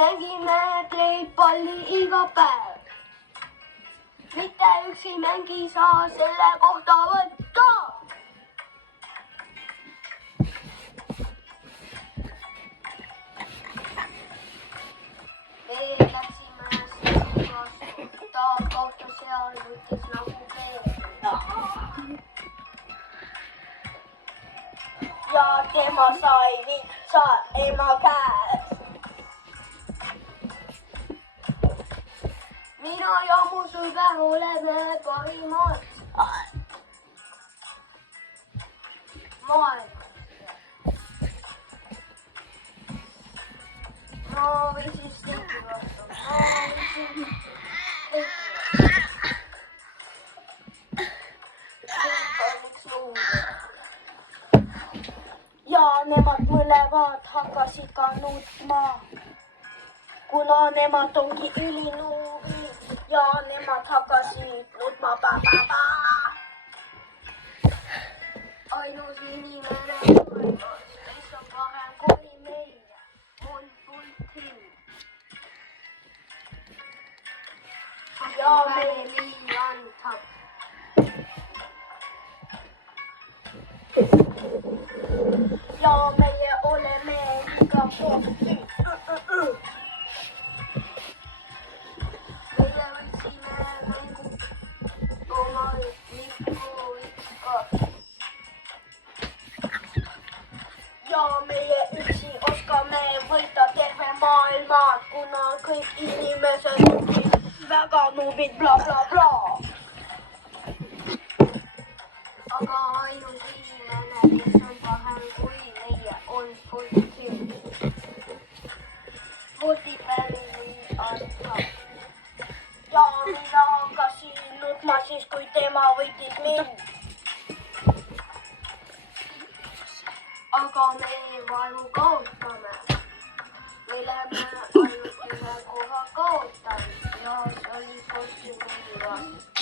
mängime kleidpalli iga päev. mitte üksi mängi saa selle kohta võtta. me läksime vastu, ta kohtus seal, võttis nagu veel. ja tema sai vitsa ema käest. mina ja mu sõber oleme parimad maailmas. ma võisin steiki vastu, ja nemad mõlemad hakkasid ka nutma, kuna nemad ongi ülinuubid ja nemad hakkasid nutma pa-pa-pa. ainus inimene maailmas, kes on parem kui meie, on Putin. ja meile antab. ja meie oleme iga kohti. meie võtsime mängu oma lipu ikka. ja meie üksi oskame võita terve maailma, kuna kõik inimesed ongi väga nuubid bla-bla-bla. aga ainus inimene, kes on parem kui meie, on Putin. Multipärimi antab. ja mina hakkasin nutma siis, kui tema võitis mind. aga me vaevu kaotame. me läheme ainult ühe koha kaotanud ja see oli kostüümi vastu.